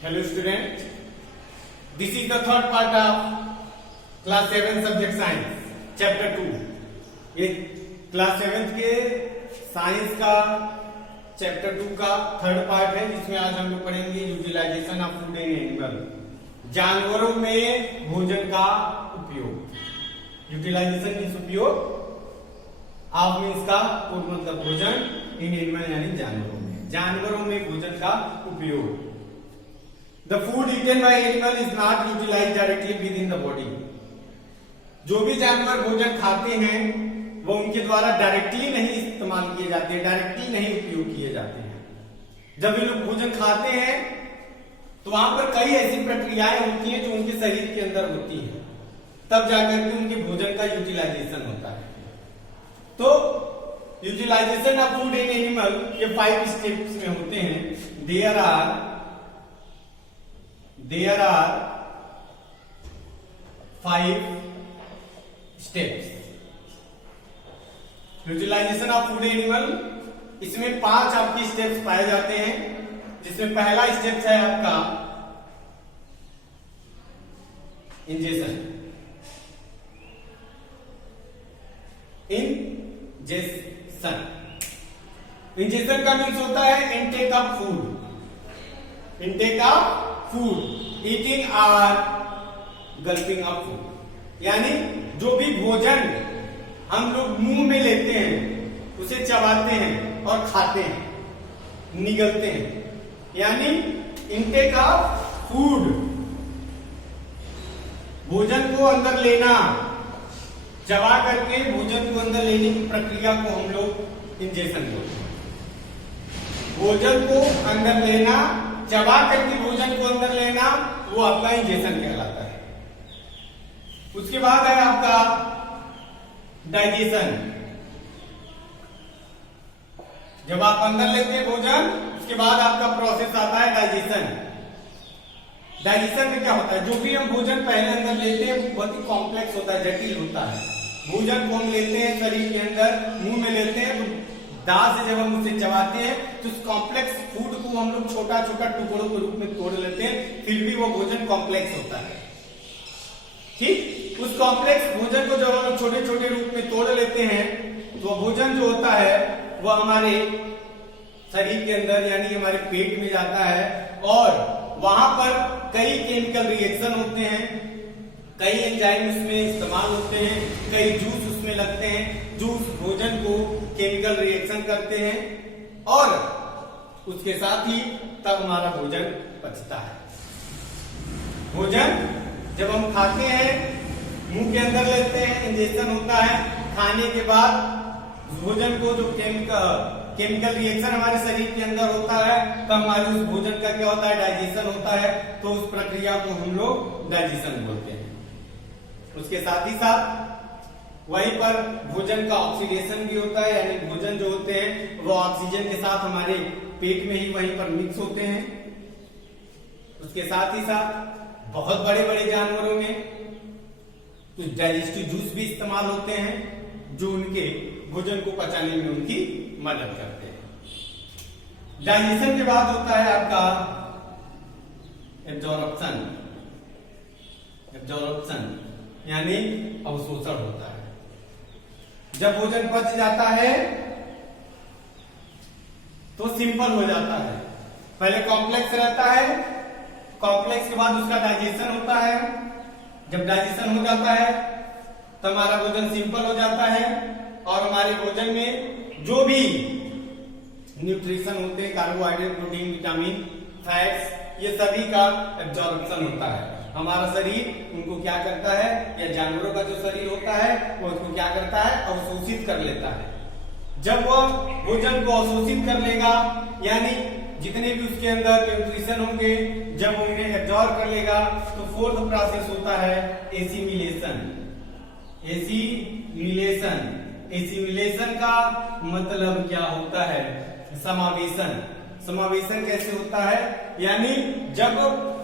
Hello student, this is the third part of class 7 subject science chapter 2। ये class 7 के science का chapter 2 का third part है, जिसमें आज हम लोग पढ़ेंगे utilisation of food in animal, जानवरों में भोजन का उपयोग। यूटिलाइजेशन मीन्स उपयोग, ऑफ मीन्स का पूर्व मतलब भोजन, इन एनिमल यानी जानवरों में भोजन का उपयोग। The food eaten by animal is not utilized directly within the body। जो भी जानवर भोजन खाते हैं वो उनके द्वारा डायरेक्टली नहीं इस्तेमाल किए जाते, डायरेक्टली नहीं उपयोग किए जाते हैं। जब ये लोग भोजन खाते हैं तो वहां पर कई ऐसी प्रक्रियाएं होती हैं जो उनके शरीर के अंदर होती हैं, तब जाकर के उनके भोजन का यूटिलाइजेशन होता है। तो utilisation of food in animal ये 5 स्टेप्स में होते हैं। There are 5 steps। Utilisation of food animal, इसमें 5 आपके स्टेप्स पाए जाते हैं, जिसमें पहला स्टेप है आपका इंजेक्शन। इंजेक्शन का मीन्स होता है intake of food, intake of food, eating और गल्पिंग ऑफ फूड, यानी जो भी भोजन हम लोग मुंह में लेते हैं उसे चबाते हैं और खाते हैं, निगलते हैं, यानी इनटेक ऑफ फूड, भोजन को अंदर लेना, चबा करके भोजन को अंदर लेने की प्रक्रिया को हम लोग इंजेक्शन बोलते हैं। भोजन को अंदर लेना, चबा करके भोजन को अंदर लेना, वो आपका इंजेक्शन कहलाता है। उसके बाद है आपका डाइजेशन। जब आप अंदर लेते हैं भोजन, उसके बाद आपका प्रोसेस आता है डाइजेशन। डाइजेशन में क्या होता है, जो भी हम भोजन पहले अंदर लेते हैं बहुत ही कॉम्प्लेक्स होता है, जटिल होता है। भोजन को हम लेते हैं शरीर के अंदर, मुंह में लेते हैं, तो दांत से जब हम उसे चबाते हैं तो उस कॉम्प्लेक्स फूड को हम लोग छोटा छोटा टुकड़ों के रूप में तोड़ लेते हैं, फिर भी वो भोजन कॉम्प्लेक्स होता है। ठीक, उस कॉम्प्लेक्स भोजन को जब हम लोग छोटे छोटे रूप में तोड़ लेते हैं तो भोजन जो होता है वो हमारे शरीर के अंदर यानी हमारे पेट में जाता है, और वहां पर कई केमिकल रिएक्शन होते हैं, कई एंजाइम उसमें इस्तेमाल होते हैं, कई जूस उसमें लगते हैं, जूस भोजन को केमिकल रिएक्शन करते हैं, और उसके साथ ही तब हमारा भोजन पचता है। भोजन जब हम खाते हैं, मुंह के अंदर लेते हैं, इंजेक्शन होता है, खाने के बाद भोजन को जो केमिकल रिएक्शन हमारे शरीर के अंदर होता है, तो हमारे उस भोजन का क्या होता है, डाइजेशन होता है। तो उस प्रक्रिया को हम लोग डाइजेशन बोलते हैं। उसके साथ ही साथ वहीं पर भोजन का ऑक्सीडेशन भी होता है, यानी भोजन जो होते हैं वो ऑक्सीजन के साथ हमारे पेट में ही वहीं पर मिक्स होते हैं। उसके साथ ही साथ बहुत बड़े बड़े जानवरों में कुछ डाइजेस्टिव जूस भी इस्तेमाल होते हैं, जो उनके भोजन को पचाने में उनकी मदद करते हैं। डाइजेशन के बाद होता है आपका एब्जॉर्प्शन। एब्जॉर्प्शन यानी अवशोषण होता है। जब भोजन पच जाता है तो सिंपल हो जाता है, पहले कॉम्प्लेक्स रहता है, कॉम्प्लेक्स के बाद उसका डाइजेशन होता है। जब डाइजेशन हो जाता है तो हमारा भोजन सिंपल हो जाता है, और हमारे भोजन में जो भी न्यूट्रिशन होते हैं, कार्बोहाइड्रेट, प्रोटीन, विटामिन, फैट्स, ये सभी का एब्जॉर्प्शन होता है। हमारा शरीर उनको क्या करता है, या जानवरों का जो शरीर होता है वो उसको क्या करता है, अवशोषित कर लेता है। जब वह भोजन को अवशोषित कर लेगा, यानी जितने भी उसके अंदर न्यूट्रिशन होंगे, जब वो इन्हें एब्जॉर्ब कर लेगा, तो फोर्थ प्रोसेस होता है एसिमिलेशन। एसिमिलेशन का मतलब क्या होता है, समावेशन। समावेशन कैसे होता है, यानी जब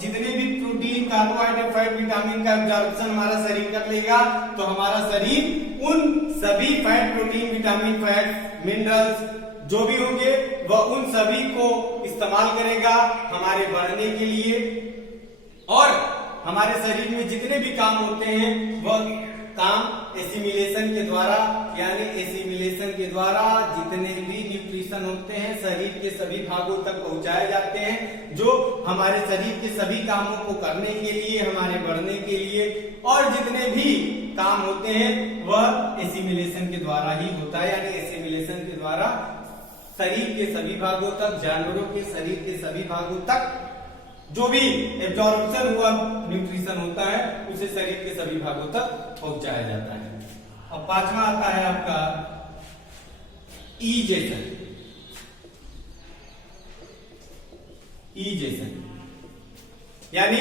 जितने भी प्रोटीन, कार्बोहाइड्रेट, फैट, विटामिन का एब्जॉर्प्शन हमारा शरीर कर लेगा तो हमारा शरीर उन सभी fat, protein, vitamin, fat, minerals जो भी होंगे वह उन सभी को इस्तेमाल करेगा हमारे बढ़ने के लिए, और हमारे शरीर में जितने भी काम होते हैं वह काम एसिमिलेशन के द्वारा, यानी एसिमिलेशन के द्वारा जितने भी न्यूट्रिशन होते हैं शरीर के सभी भागों तक पहुंचाए जाते हैं, जो हमारे शरीर के सभी कामों को करने के लिए, हमारे बढ़ने के लिए, और जितने भी काम होते हैं वह एसिमिलेशन के द्वारा ही होता है। यानी एसिमिलेशन के द्वारा शरीर के सभी भागों तक, जानवरों के शरीर के सभी भागों तक जो भी एब्जॉर्प्शन हुआ न्यूट्रिशन होता है उसे शरीर के सभी भागों तक पहुंचाया जाता है। अब पांचवा आता है आपका इजेशन। इजेशन यानी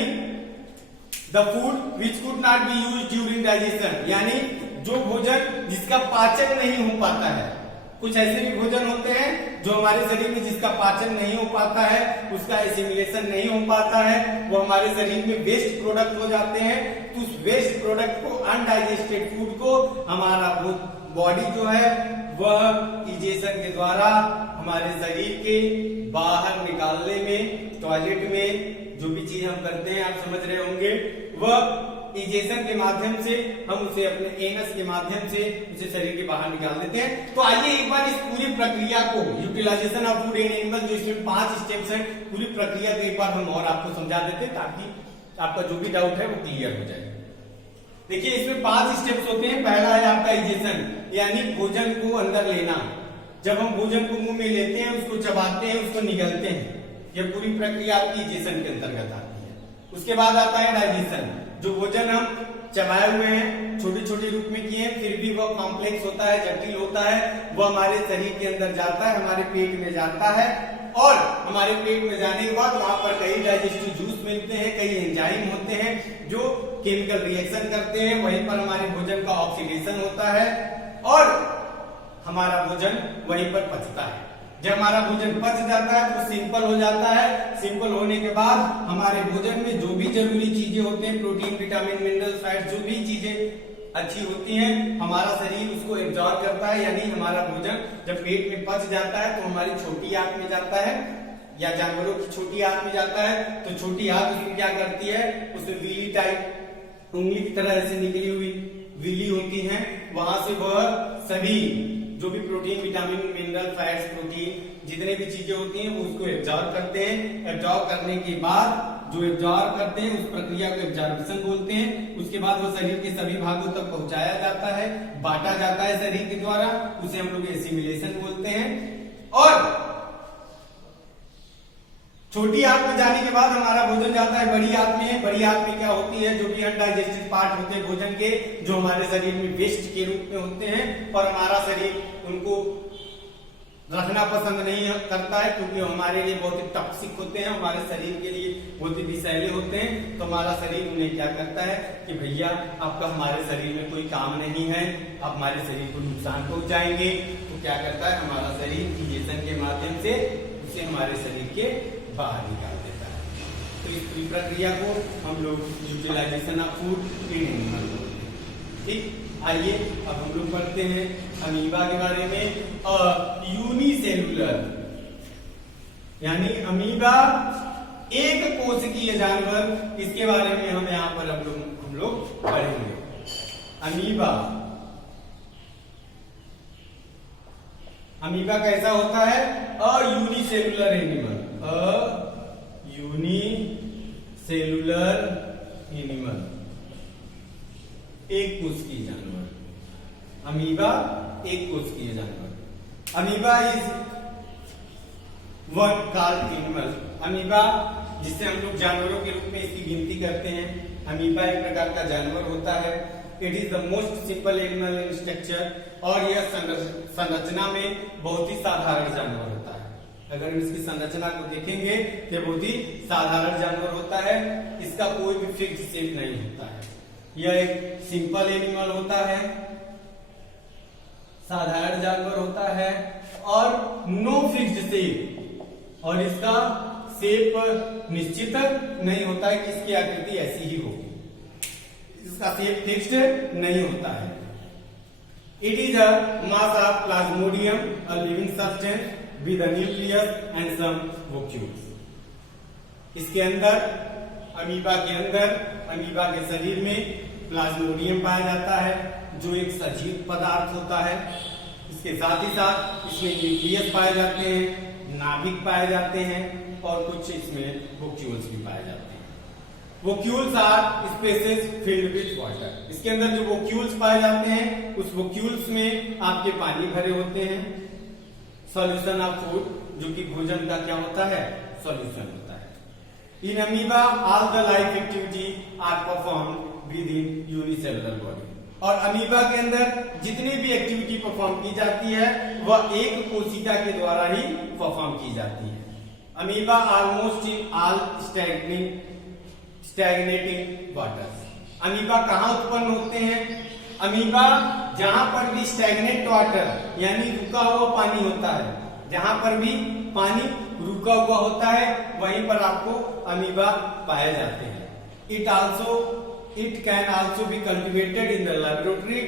the food which could not be used during digestion, यानी जो भोजन जिसका पाचन नहीं हो पाता है। कुछ ऐसे भी भोजन होते हैं जो हमारे शरीर में जिसका पाचन नहीं हो पाता है, उसका एसिमिलेशन नहीं हो पाता है, वो हमारे शरीर में वेस्ट प्रोडक्ट हो जाते हैं। तो उस वेस्ट प्रोडक्ट को, अनडाइजेस्टेड फूड को हमारा बॉडी जो है वह इजेशन के द्वारा हमारे शरीर के बाहर निकालने में, टॉयलेट में जो भी चीज हम करते हैं आप समझ रहे होंगे, वह इजेशन के माध्यम से हम उसे अपने एनस के माध्यम से उसे शरीर के बाहर निकाल देते हैं। तो आइए एक बार इस पूरी प्रक्रिया को, utilisation of food in animal, जो इसमें 5 स्टेप्स हैं, पूरी प्रक्रिया को एक बार हम और आपको समझा देते हैं ताकि आपका जो भी डाउट है वो क्लियर हो जाए। देखिए इसमें 5 स्टेप्स होते हैं। पहला है आपका इजेशन, यानी भोजन को अंदर लेना। जब हम भोजन को मुंह में लेते हैं, उसको चबाते हैं, उसको निगलते हैं, यह पूरी प्रक्रिया आपकी इजेशन के अंतर्गत आती है। उसके बाद आता है डाइजेशन। जो भोजन हम चबाए हुए हैं, छोटे छोटे रूप में किए हैं, फिर भी वह कॉम्प्लेक्स होता है, जटिल होता है, वह हमारे शरीर के अंदर जाता है, हमारे पेट में जाता है, और हमारे पेट में जाने के बाद वहां पर कई डाइजेस्टिव जूस मिलते हैं, कई एंजाइम होते हैं जो केमिकल रिएक्शन करते हैं, वहीं पर हमारे भोजन का ऑक्सीडेशन होता है और हमारा भोजन वहीं पर पचता है। जब हमारा भोजन पच जाता है तो सिंपल हो जाता है। सिंपल होने के बाद हमारे भोजन में जो भी जरूरी चीजें होते हैं, प्रोटीन, विटामिन, मिनरल, फैट, जो भी चीजें अच्छी होती हैं, हमारा शरीर उसको एब्जॉर्ब करता है। यानी हमारा भोजन जब पेट में पच जाता है तो हमारी छोटी आंत में जाता है, या जानवरों की छोटी आंत में जाता है। तो छोटी आंत उसमें क्या करती है, उसमें विली टाइप उंगली की तरह ऐसे निकली हुई विली होती है, वहां से वह सभी जो भी protein, vitamin, mineral, fats, protein जितने भी चीजें होती हैं वो उसको एब्जॉर्ब करते हैं। एब्जॉर्ब करने के बाद जो एब्जॉर्ब करते हैं उस प्रक्रिया को एब्जॉर्प्शन बोलते हैं। उसके बाद वो शरीर के सभी भागों तक पहुंचाया जाता है, बांटा जाता है शरीर के द्वारा, उसे हम लोग एसिमिलेशन बोलते हैं। और छोटी आंत में जाने के बाद हमारा भोजन जाता है बड़ी आंत में। बड़ी आंत में क्या होती है, जो भी अनडाइजेस्टेड पार्ट होते हैं भोजन के, जो हमारे शरीर में वेस्ट के रूप में होते हैं, और हमारा शरीर उनको रखना पसंद नहीं करता है क्योंकि हमारे लिए बहुत ही टॉक्सिक होते हैं, हमारे शरीर के लिए बहुत ही विषैले होते हैं। तो हमारा शरीर उन्हें क्या करता है कि भैया आपका हमारे शरीर में कोई काम नहीं है, आप हमारे शरीर को नुकसान पहुंचाएंगे। तो क्या करता है हमारा शरीर इजेशन के माध्यम से उसे हमारे शरीर के बाहर निकाल देता है। तो इस पूरी प्रक्रिया को हम लोग utilisation of food in animal बोलते हैं। ठीक, आइए अब हम लोग पढ़ते हैं अमीबा के बारे में। यूनिसेलुलर यानी अमीबा एक कोशिकीय जानवर, इसके बारे में हम यहाँ पर हम लोग पढ़ेंगे। अमीबा कैसा होता है, यूनिसेलुलर एनिमल, यूनिसेलुलर एनिमल, एक कोशिकीय जानवर। अमीबा एक कोशिकीय जानवर। Amoeba is one called animal. Amoeba जिससे हम लोग जानवरों के रूप में इसकी गिनती करते हैं। अमीबा एक प्रकार का जानवर होता है। It is the most simple animal in structure, और यह संरचना में बहुत ही साधारण जानवर होता है। अगर हम इसकी संरचना को देखेंगे तो बहुत ही साधारण जानवर होता है, इसका कोई भी फिक्स शेप नहीं होता है। यह एक सिंपल एनिमल होता है, साधारण जानवर होता है, और नो फिक्स्ड शेप, और इसका शेप निश्चित नहीं होता है कि इसकी आकृति ऐसी ही होगी, इसका शेप फिक्स्ड नहीं होता है। It is a mass of plasmodium, a living substance with a nucleus and some vacuoles. इसके अंदर, अमीबा के अंदर, अमीबा के शरीर में प्लाज्मोडियम पाया जाता है जो एक सजीव पदार्थ होता है। इसके साथ ही साथ इसमें न्यूक्लियस पाए जाते हैं, नाभिक पाए जाते हैं और कुछ इसमें वोक्यूल्स भी पाए जाते हैं। Vacuoles are spaces filled with water. इसके अंदर जो वोक्यूल्स पाए जाते हैं उस वोक्यूल्स में आपके पानी भरे होते हैं। सॉल्यूशन ऑफ फूड, जो कि भोजन का क्या होता है, सॉल्यूशन होता है। In amoeba all the life activity are perform within unicellular body. और अमीबा के अंदर जितनी भी एक्टिविटी परफॉर्म की जाती है वह एक कोशिका के द्वारा ही परफॉर्म की जाती है। Amoeba almost in all stagnating water. Amoeba कहाँ उत्पन्न होते हैं? अमीबा जहां पर भी स्टैग्नेट वाटर यानी रुका हुआ पानी होता है, जहां पर भी पानी रुका हुआ होता है वहीं पर आपको अमीबा पाए जाते हैं। It can also be cultivated in the laboratory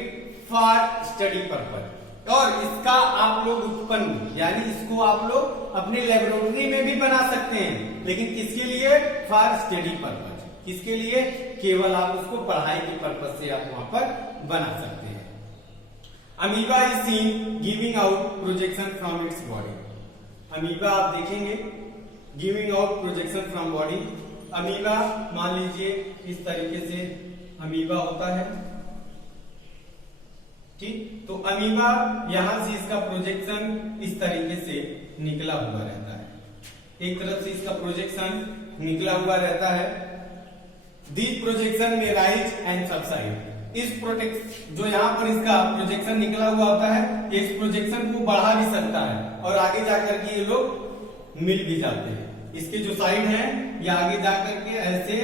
for study purpose। और इसका आप लोग उत्पन्न यानी इसको आप लोग अपने लेबोरेटरी में भी बना सकते हैं, लेकिन किसके लिए? For study purpose. किसके लिए? केवल आप उसको पढ़ाई के पर्पज से आप वहां पर बना सकते हैं। Amoeba is seen giving out projection from its body. Amoeba आप देखेंगे giving out projection from body. Amoeba मान लीजिए इस तरीके से अमीबा होता है, ठीक। तो अमीबा यहां से इसका प्रोजेक्शन इस तरीके से निकला हुआ रहता है। एक तरफ से इसका प्रोजेक्शन निकला हुआ रहता है। दिस प्रोजेक्शन में राइज एंड सबसाइड। इस प्रोटेक्ट जो यहाँ पर इसका प्रोजेक्शन निकला हुआ होता है, इस प्रोजेक्शन को बढ़ा भी सकता है और आगे जाकर के ये लोग मिल भी जाते हैं। इसके जो साइड है ये आगे जाकर के ऐसे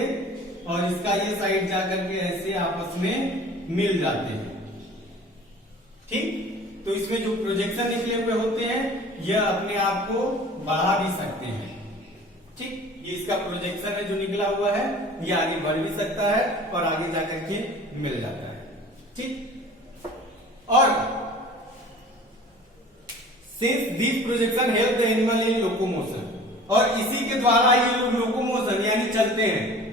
और इसका ये साइड जाकर के ऐसे आपस में मिल जाते हैं, ठीक। तो इसमें जो प्रोजेक्शन निकले हुए होते हैं यह अपने आप को बढ़ा भी सकते हैं, ठीक। ये इसका प्रोजेक्शन है जो निकला हुआ है, ये आगे बढ़ भी सकता है और आगे जाकर के मिल जाता है, ठीक। और since this projection help the animal in locomotion, और इसी के द्वारा ये लोग लोकोमोशन यानी चलते हैं।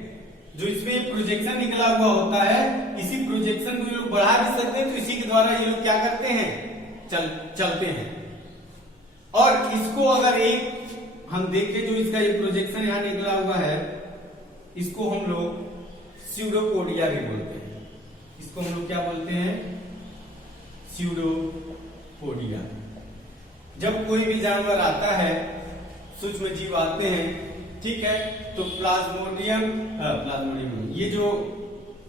जो इसमें प्रोजेक्शन निकला हुआ होता है, इसी प्रोजेक्शन को ये लोग बढ़ा भी सकते हैं, तो इसी के द्वारा ये लोग क्या करते हैं? चलते हैं। और इसको अगर एक हम देखें जो इसका ये प्रोजेक्शन यहां निकला हुआ है, इसको हम लोग स्यूडोपोडिया भी बोलते हैं। इसको हम लोग क्या बोलते हैं? स्यूडोपोडिया। जब कोई भी जानवर आता है, सूक्ष्म जीव आते हैं, ठीक है, तो प्लाज्मोडियम ये जो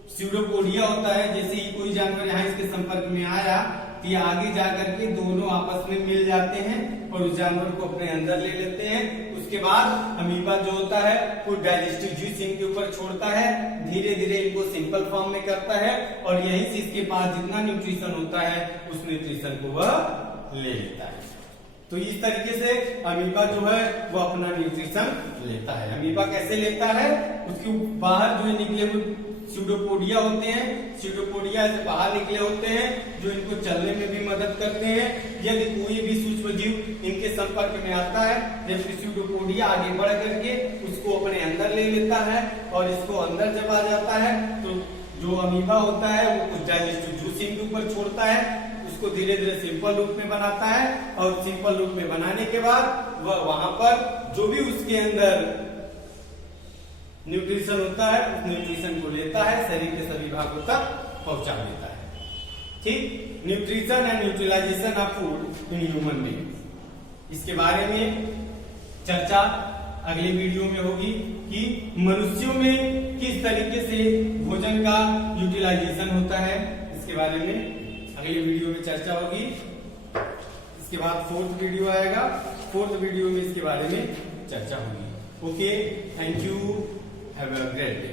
स्यूडोपोडिया होता है, जैसे ही कोई जानवर यहाँ इसके संपर्क में आया तो ये आगे जाकर के दोनों आपस में मिल जाते हैं और उस जानवर को अपने अंदर ले लेते हैं। उसके बाद अमीबा जो होता है वो डाइजेस्टिव जूस इनके ऊपर छोड़ता है, धीरे धीरे इनको सिंपल फॉर्म में करता है और यहीं से इसके पास जितना न्यूट्रिशन होता है उस न्यूट्रिशन को वह ले लेता है। तो इस तरीके से अमीबा जो है वो अपना न्यूट्रिशन लेता है। अमीबा कैसे लेता है? उसके बाहर जो निकले हुए स्यूडोपोडिया होते हैं, स्यूडोपोडिया से बाहर निकले होते हैं जो इनको चलने में भी मदद करते हैं। यदि कोई भी सूक्ष्म जीव इनके संपर्क में आता है, जबकि स्यूडोपोडिया आगे बढ़ करके उसको अपने अंदर ले लेता है और इसको अंदर जब आ जाता है तो जो अमीबा होता है वो कुछ डाइजेस्टिव जूस इनके ऊपर छोड़ता है, उसको धीरे धीरे सिंपल रूप में बनाता है और सिंपल रूप में बनाने के बाद वह वहां पर जो भी उसके अंदर न्यूट्रिशन होता है उस न्यूट्रिशन को लेता है, शरीर के सभी भागों तक पहुंचा देता है, ठीक। Nutrition and neutralisation of food in human beings, इसके बारे में चर्चा अगले वीडियो में होगी कि मनुष्यों में किस तरीके से भोजन का यूटिलाइजेशन होता है, इसके बारे में अगले वीडियो में चर्चा होगी। इसके बाद 4th वीडियो आएगा, 4th वीडियो में इसके बारे में चर्चा होगी। Okay, thank you, have a great day.